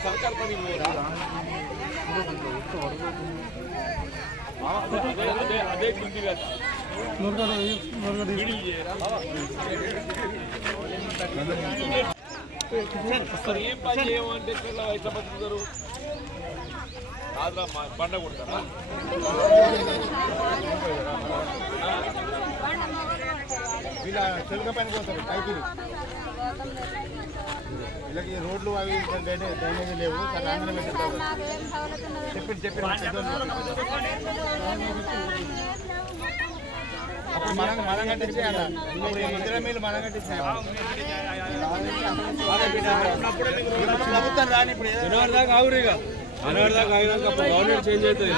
सरकार पनी अदे बिल्दी ఏం పని చేయమంటే ఎట్లా బతుకుతారు బండ కొడతారా వీళ్ళ తెలుగు పైన పోతారు పైకి వీళ్ళకి రోడ్లు అవి డ్రైనేజ్ లేవు రాగానే పెట్టారు చెప్పండి అప్పుడు మనం కట్టించేయాలి ఇద్దరు మీరు మనం కట్టించారు ప్రభుత్వం రాని ఇప్పుడు జనవరి దాకా ఆగురిగా జనవరి దాకా ఆగినాక గవర్నమెంట్ చేంజ్ అవుతుంది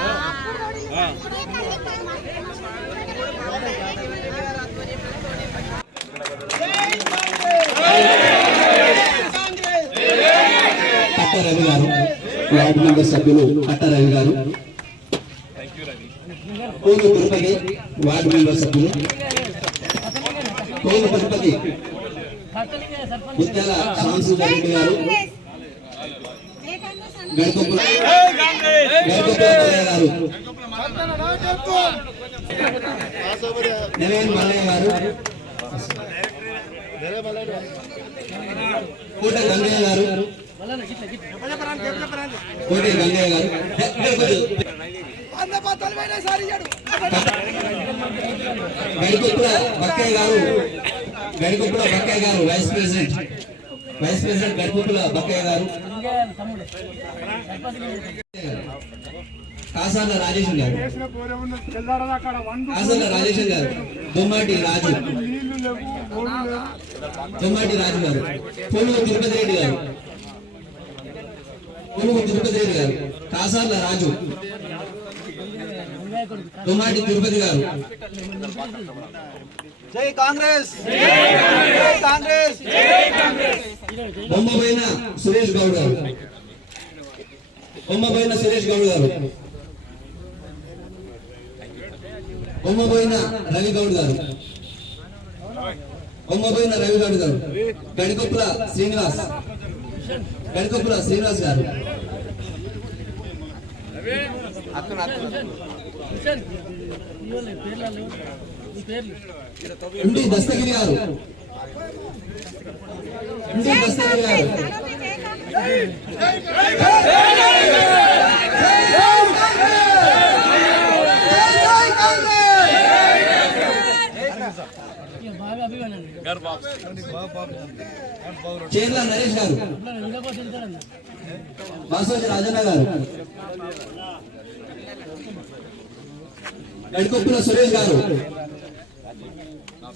కట్ట రవి గారు వార్డు మెంబర్ సభ్యులు కట్ట రవి గారు కోలు తిరుపతి వార్డు మెంబర్ సభ్యులు కోలు తిరుపతి ముత్యాల శాంసురెడ్డి గారు గడికొప్పుల గారు నవీన్ మల్లయ్య గారు కోట గంగయ్య గారు కోటి గంగయ్య గారు గడికొప్పుల బక్కయ్య గారు వైస్ ప్రెసిడెంట్ గడికొప్పుల బక్కయ్య గారు కాసాల రాజేశ్వర్ గారు దొమ్మాటి రాజు గారు పొలుగు తిరుపతి రెడ్డి గారు కాసాల రాజు దొమ్మాటి తిరుపతి గారు జై కాంగ్రెస్ బొమ్మబోయిన సురేష్ గౌడ్ గారు బొమ్మబోయిన రవి గౌడ్ గారు గడికొప్పుల శ్రీనివాస్ గారు ఎండి దస్తగిరి గారు చేర్ల నరేష్ గారు వాసోజి రాజన్న గారు గడికొప్పుల సురేష్ గారు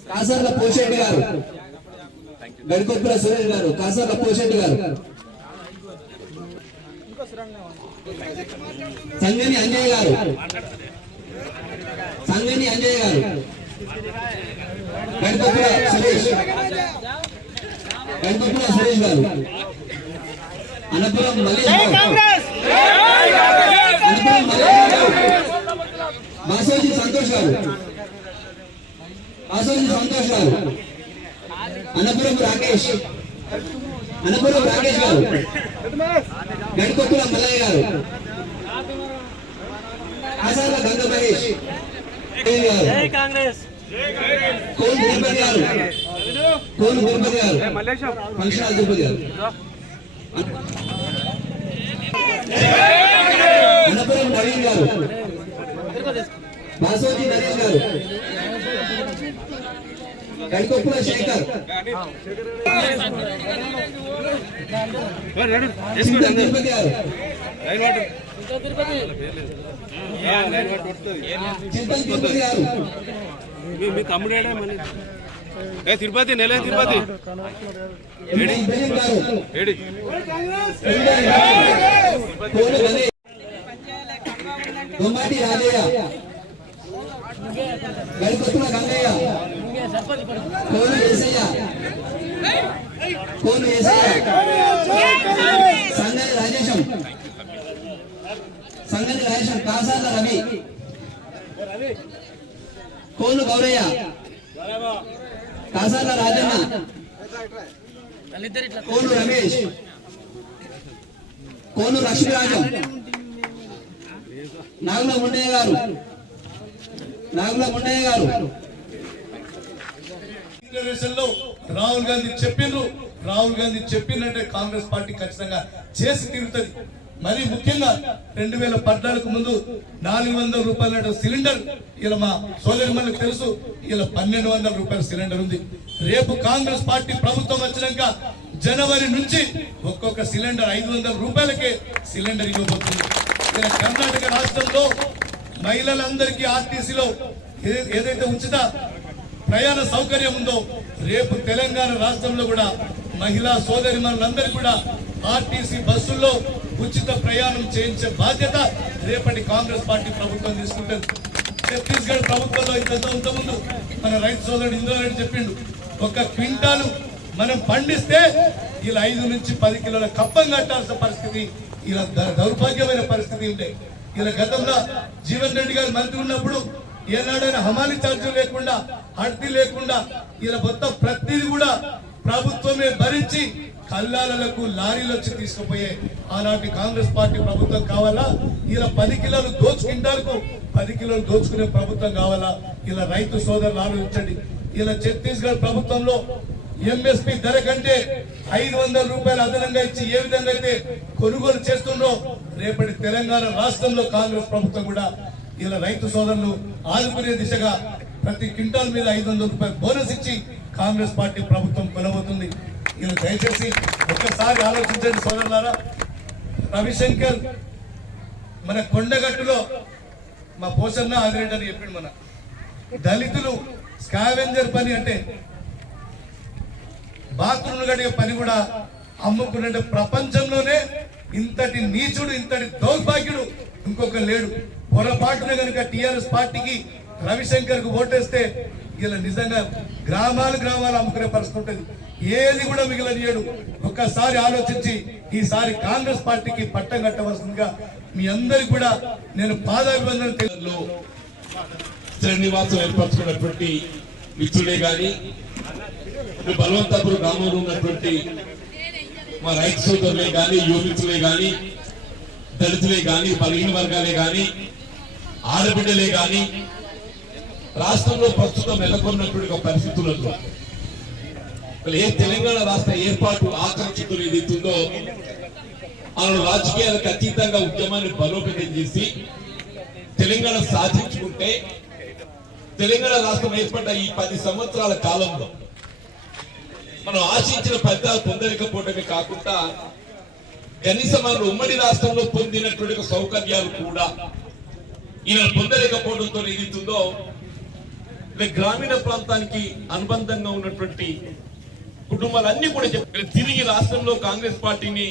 కాసర్ల పోషెట్టి గారు సంగని అంజయ్ గారు గడికొప్పుల సురేష్ గారు అన్నపురం మల్లేష్ బాసోజీ సంతోష్ గారు అన్నపురం రాకేష్ గారు గడికొప్పుల మల్లయ్య గారు ఆసాల గంగ మహేష్ కోలు తిరుపతి గారు ఫంక్షన్ తిరుపతి గారు అన్నపురం నవీన్ గారు బాసోజీ నరేష్ గారు గడికొప్పుల శేఖర్ తిరుపతి గారు తిరుపతి గారు తిరుపతి నెల తిరుపతి దొమ్మాటి రాజయ్య గడికొప్పుల గంగయ్య కోను ఏసయ్య సంగని రాజేశం కాసాల రవి కోను గౌరయ్య కాసాల రాజన్న కోను రమేష్ కోను లక్ష్మీరాజం, నాగుల ముండయ్య గారు, నాగుల ముండయ్య గారు. రాహుల్ గాంధీ చెప్పిండ్రు, రాహుల్ గాంధీ చెప్పిందంటే కాంగ్రెస్ పార్టీ ఖచ్చితంగా చేసి తీరుతుంది. మరి ముఖ్యంగా 2014 ముందు 400 రూపాయల సిలిండర్, ఇలా మా సోదరి మనకు తెలుసు, ఇలా 1200 రూపాయల సిలిండర్ ఉంది. రేపు కాంగ్రెస్ పార్టీ ప్రభుత్వం వచ్చినాక జనవరి నుంచి ఒక్కొక్క సిలిండర్ 500 రూపాయలకే సిలిండర్ ఇవ్వబోతుంది. ఇలా కర్ణాటక రాష్ట్రంలో మహిళలందరికీ ఆర్టీసీలో ఏదైతే ఉచిత ప్రయాణ సౌకర్యం ఉందో, రేపు తెలంగాణ రాష్ట్రంలో కూడా మహిళా సోదరి మనందరికీ కూడా ఆర్టీసీ బస్సుల్లో ఉచిత ప్రయాణం చేయించే బాధ్యత రేపటి కాంగ్రెస్ పార్టీ ప్రభుత్వం తీసుకుంటుంది. ఛత్తీస్గఢ్ ప్రభుత్వంలో ఇంతకుముందు మన రైతు సోదరుడు ఇంద్రారెడ్డి చెప్పిండు, ఒక క్వింటాలు మనం పండిస్తే ఇలా 5 నుంచి 10 కిలోల కప్పం కట్టాల్సిన పరిస్థితి, ఇలా దౌర్భాగ్యమైన పరిస్థితి ఉండే. ఇలా గతంలో జీవన్ రెడ్డి గారు మంత్రి ఉన్నప్పుడు ఏనాడైనా హమాలి ఛార్జీలు లేకుండా, అడ్డీ లేకుండా ఇలా మొత్తం ప్రతిదీ కూడా ప్రభుత్వమే భరించి కల్లాలకు లారీలు వచ్చి తీసుకుపోయే ఆనాటి కాంగ్రెస్ పార్టీ ప్రభుత్వం కావాలా? ఇలా 10 కిలోలు దోచుకుంటారు, 10 కిలోలు దోచుకునే ప్రభుత్వం కావాలా? ఇలా రైతు సోదరులు ఆలోచించండి. ఇలా ఛత్తీస్గఢ్ ప్రభుత్వంలో ఎంఎస్పీ ధర కంటే 500 రూపాయలు అదనంగా ఇచ్చి ఏ విధంగా అయితే కొనుగోలు చేస్తుండో, రేపటి తెలంగాణ రాష్ట్రంలో కాంగ్రెస్ ప్రభుత్వం కూడా ఇలా రైతు సోదరులు ఆదుకునే దిశగా ప్రతి క్వింటాల్ మీద 500 రూపాయలు బోనస్ ఇచ్చి కాంగ్రెస్ పార్టీ ప్రభుత్వం కొనబోతుంది. ఇలా దయచేసి ఒక్కసారి ఆలోచించండి సోదరులారా. రవిశంకర్ మన కొండగట్టులో మా పోషన్న ఆదిరెడ్డి అని చెప్పిండు, మన దళితులు స్కావెంజర్ పని అంటే బాత్రూమ్లు గడిగే పని కూడా అమ్ముకున్నట్టు ప్రపంచంలోనే ఇంతటి నీచుడు, ఇంతటి దౌర్భాగ్యుడు ఇంకొక లేడు. పొరపాటున కనుక టిఆర్ఎస్ పార్టీకి రవిశంకర్ కు ఓటేస్తే ఇలా నిజంగా గ్రామాలు అమ్ముకునే పరిస్థితి ఉంటుంది. ఏది కూడా మిగిలినడు. ఒక్కసారి ఆలోచించి ఈసారి కాంగ్రెస్ పార్టీకి పట్టం కట్టవలసిందిగా మీ అందరికి కూడా నేను పాదాభివందనలు. శ్రీనివాసం ఏర్పరచుకున్నటువంటి మిత్రులే గాని, బలవంతపురం గ్రామంలో ఉన్నటువంటి మా రైతు సోదరులే గాని, యువమిత్రులే గాని, దళితులే గాని, బలహీన వర్గాలే గాని, ఆడబిడ్డలే గాని, రాష్ట్రంలో ప్రస్తుతం నెలకొన్నటువంటి పరిస్థితులలో ఏ తెలంగాణ రాష్ట్ర ఏర్పాటు ఆకాంక్షితులు ఏదైతుందో ఆనాడు రాజకీయాలకు అతీతంగా ఉద్యమాన్ని బలోపేతం చేసి తెలంగాణ సాధించుకుంటే, తెలంగాణ రాష్ట్రం ఏర్పడ్డ ఈ 10 సంవత్సరాల కాలంలో మనం ఆశించిన ఫలితాలు పొందలేకపోవడమే కాకుండా కనీసం మనం ఉమ్మడి రాష్ట్రంలో పొందినటువంటి సౌకర్యాలు కూడా ఈయన పొందలేకపోవడంతో ఏదైతుందో గ్రామీణ ప్రాంతానికి అనుబంధంగా ఉన్నటువంటి కుటుంబాలన్నీ కూడా తిరిగి రాష్ట్రంలో కాంగ్రెస్ పార్టీని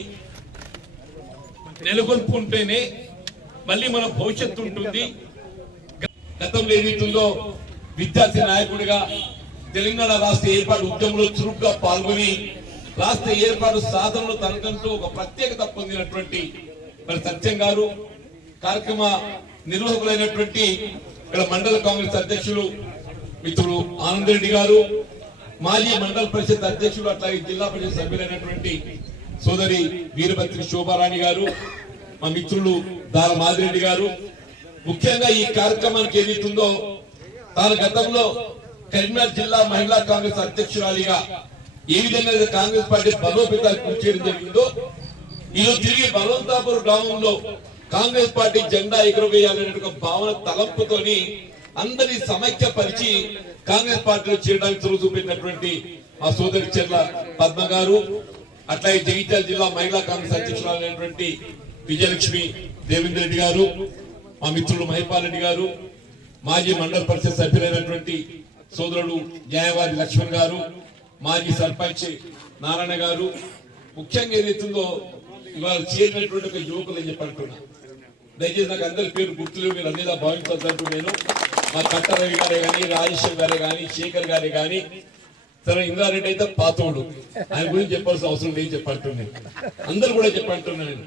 నెలకొల్పుకుంటేనే మళ్ళీ మన భవిష్యత్తు ఉంటుంది. గతంలో ఏదైతుందో విద్యార్థి నాయకుడిగా తెలంగాణ రాష్ట్ర ఏర్పాటు ఉద్యమంలో చురుగ్గా పాల్గొని రాష్ట్ర ఏర్పాటు సాధనలో తనకంటూ ఒక ప్రత్యేకత పొందినటువంటి మరి సత్యం గారు, కార్యక్రమ నిర్వాహకులైనటువంటి ఇక్కడ మండల కాంగ్రెస్ అధ్యక్షులు మిత్రుడు ఆనంద్ రెడ్డి గారు, మాజీ మండల పరిషత్ అధ్యక్షులు అట్లాగే జిల్లా పరిషత్ సభ్యులైనటువంటి సోదరి వీరభద్రి శోభారాణి గారు, మా మిత్రులు దార మాదిరెడ్డి గారు, ముఖ్యంగా ఈ కార్యక్రమానికి ఏదైతుందో తాను గతంలో కరీంనగర్ జిల్లా మహిళా కాంగ్రెస్ అధ్యక్షురాలిగా ఏ విధంగా కాంగ్రెస్ పార్టీ బలోపేతాలు కృషి చేయడం జరిగిందో, ఈరోజు తిరిగి బలవంతాపూర్ గ్రామంలో కాంగ్రెస్ పార్టీ జెండా ఎగురవేయాలనే భావన తలంపుతోని అందరి సమైక్యపరిచి కాంగ్రెస్ పార్టీలో చేరడానికి చొరవ చూపినటువంటి మా సోదరి చెర్ల పద్మ గారు, అట్లాగే జగిత్యాల జిల్లా మహిళా కాంగ్రెస్ అధ్యక్షురాలైనటువంటి విజయలక్ష్మి దేవేంద్ర రెడ్డి గారు, మా మిత్రులు మహిపాల్ రెడ్డి గారు, మాజీ మండల పరిషత్ సభ్యులైనటువంటి సోదరుడు న్యాయవాది లక్ష్మణ్ గారు, మాజీ సర్పంచ్ నారాయణ గారు, ముఖ్యంగా ఏదైతుందో ఇవాళ చేరినటువంటి ఒక యువకులు అని చెప్పంటున్నా. దయచేసి నాకు అందరి పేరు గుర్తులు మీరు అన్నిలా భావించద్దంటూ నేను మా కట్టరవి గారే కానీ, రాజేశ్వర్ గారే కానీ, శేఖర్ గారే కానీ, సరే ఇంద్రారెడ్డి అయితే పాతోడు, ఆయన గురించి చెప్పాల్సిన అవసరం లేదు చెప్పంటున్నాను. అందరూ కూడా చెప్పంటున్నా నేను.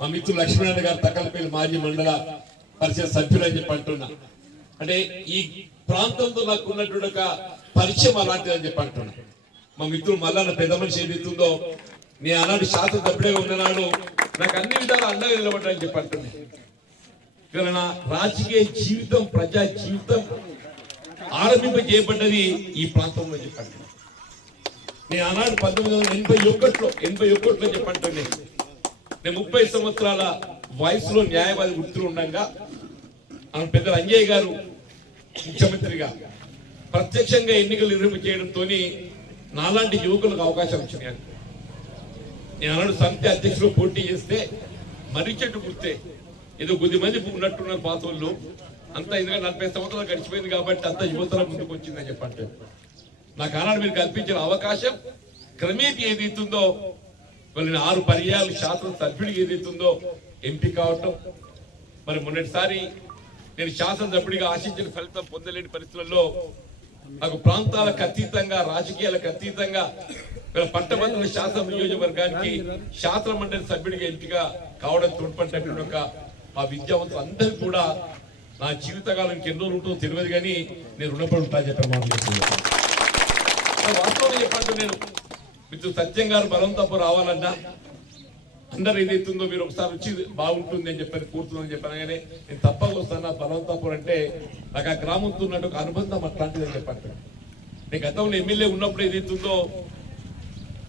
మా మిత్రులు లక్ష్మీనారాయణ గారు తక్కలపల్లి మాజీ మండల పరిషత్ సభ్యులు అని చెప్పంటున్నా. అంటే ఈ ప్రాంతంతో నాకు ఉన్నటువంటి ఒక పరిచయం అలాంటిది అని చెప్పంటున్నా. మా మిత్రుడు మల్లన్న పెద్ద మనిషి ఏదైతుందో నేను అలాంటి శాస్త్ర సభ్యుడిగా ఉన్ననాడు నాకు అన్ని విధాలు అండగా నిలబడ్డాని చెప్పంటుంది. ఇక్కడ నా రాజకీయ జీవితం, ప్రజా జీవితం ఆరంభింపజేయబడ్డది ఈ ప్రాంతంలో చెప్పండి. నేను ఆనాడు 1981లో చెప్పండి, నేను 30 సంవత్సరాల వయసులో న్యాయవాది వృత్తిలో ఉండగా ఆమె పెద్దలు అంజయ్య గారు ముఖ్యమంత్రిగా ప్రత్యక్షంగా ఎన్నికలు నిర్వహించడంతో నాలాంటి యువకులకు అవకాశం వచ్చినాయి. నేను ఆనాడు సమితి అధ్యక్షులు పోటీ చేస్తే మర్రి చెట్టు గుర్తే ఏదో కొద్ది మంది ఉన్నట్టున్న పాత్రలు అంతా, ఎందుకంటే 40 సంవత్సరాలు గడిచిపోయింది కాబట్టి అంత యువతరం ముందుకు వచ్చిందని చెప్పండి. నాకు ఆనాడు మీరు కల్పించిన అవకాశం క్రమేపీ ఏదైతుందో వాళ్ళని 6 పర్యాయాలు శాసన సభ్యుడికి ఏదైతుందో ఎంపీ కావటం, మరి మొన్నటిసారి నేను శాసనసభ్యుడిగా ఆశించిన ఫలితం పొందలేని పరిస్థితుల్లో నాకు ప్రాంతాలకు అతీతంగా, రాజకీయాలకు అతీతంగా పట్టభద్రుల శాసన నియోజకవర్గానికి శాసన మండలి సభ్యుడిగా ఎంపిక కావడం తోడ్పడినటువంటి ఒక ఆ విద్యావంతులు అందరూ కూడా నా జీవితకాలం ఎన్నో ఉంటుందో తెలియదు, కానీ నేను రుణపడి ఉంటాను చెప్పే మాట వాస్తవం చెప్పండి. నేను మీకు సత్యం గారు బలవంతపు రావాలన్నా అందరు ఏదైతుందో మీరు ఒకసారి వచ్చి బాగుంటుంది అని చెప్పని కూర్చుందని చెప్పాను, కానీ నేను తప్పగా వస్తాను. బలవంతపురం అంటే నాకు ఆ గ్రామంతో ఉన్నట్టు ఒక అనుబంధం అట్లాంటిది అని చెప్పండి. నేను గతంలో ఎమ్మెల్యే ఉన్నప్పుడు ఏదైతుందో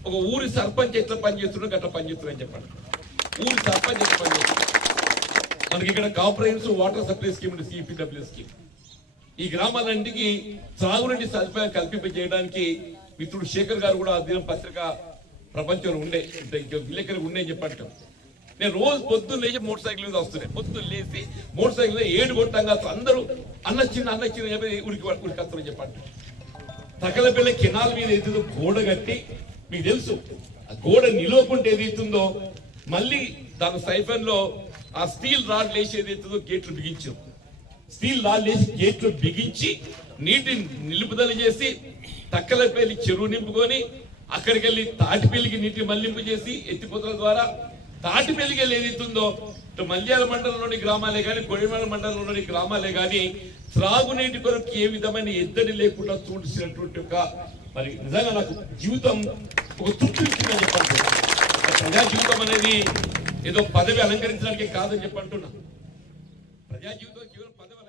ఒక ఊరి సర్పంచ్ ఎట్లా పనిచేస్తున్నా గట్లా పనిచేస్తున్నాను చెప్పండి. ఊరి సర్పంచ్ ఎట్లా పనిచేస్తున్నా మనకి ఇక్కడ comprehensive water supply scheme, CPW scheme, ఈ గ్రామాలన్నింటికి త్రాగునీటి సదుపాయం కల్పింపజేయడానికి మిత్రుడు శేఖర్ గారు కూడా దినం పత్రిక ప్రపంచంలో ఉండే విలేకరు ఉండే చెప్పంటాం. నేను రోజు పొద్దున్న లేచి మోటార్ సైకిల్ మీద వస్తున్నాయి. పొద్దున్న లేచి మోటార్ సైకిల్ మీద 7 కొట్టంగా అందరూ అన్నచ్చింది చెప్పి ఉరికొస్తారని చెప్పండి. తకలపల్లి కెనాల్ మీద ఏదైతుందో గోడ కట్టి, మీకు తెలుసు ఆ గోడ నిలవకుంటే ఏదైతుందో మళ్ళీ దాని సైఫన్ లో ఆ స్టీల్ రాడ్ లేచి ఏదైతుందో గేట్లు బిగించాం. స్టీల్ రాడ్ లేచి గేట్లు బిగించి నీటిని నిలుపుదల చేసి తక్కలపల్లి చెరువు నింపుకొని అక్కడికి వెళ్ళి తాటిపల్లికి నీటి మళ్లింపు చేసి ఎత్తిపోతల ద్వారా తాటిపల్లికి వెళ్ళి ఏదైతుందో మల్యాల మండలంలోని గ్రామాలే కానీ, కొడిమల మండలంలోని గ్రామాలే కానీ త్రాగునీటి కొరకు ఏ విధమైన ఎద్దడి లేకుండా చూసినటువంటి ఒక మరి నిజంగా నాకు జీవితం ఒక తృప్తి ఇచ్చిందని చెప్పండి. ప్రజా జీవితం అనేది ఏదో పదవి అలంకరించడానికి కాదని చెప్పంటున్నా. ప్రజా జీవితం కేవలం పదవి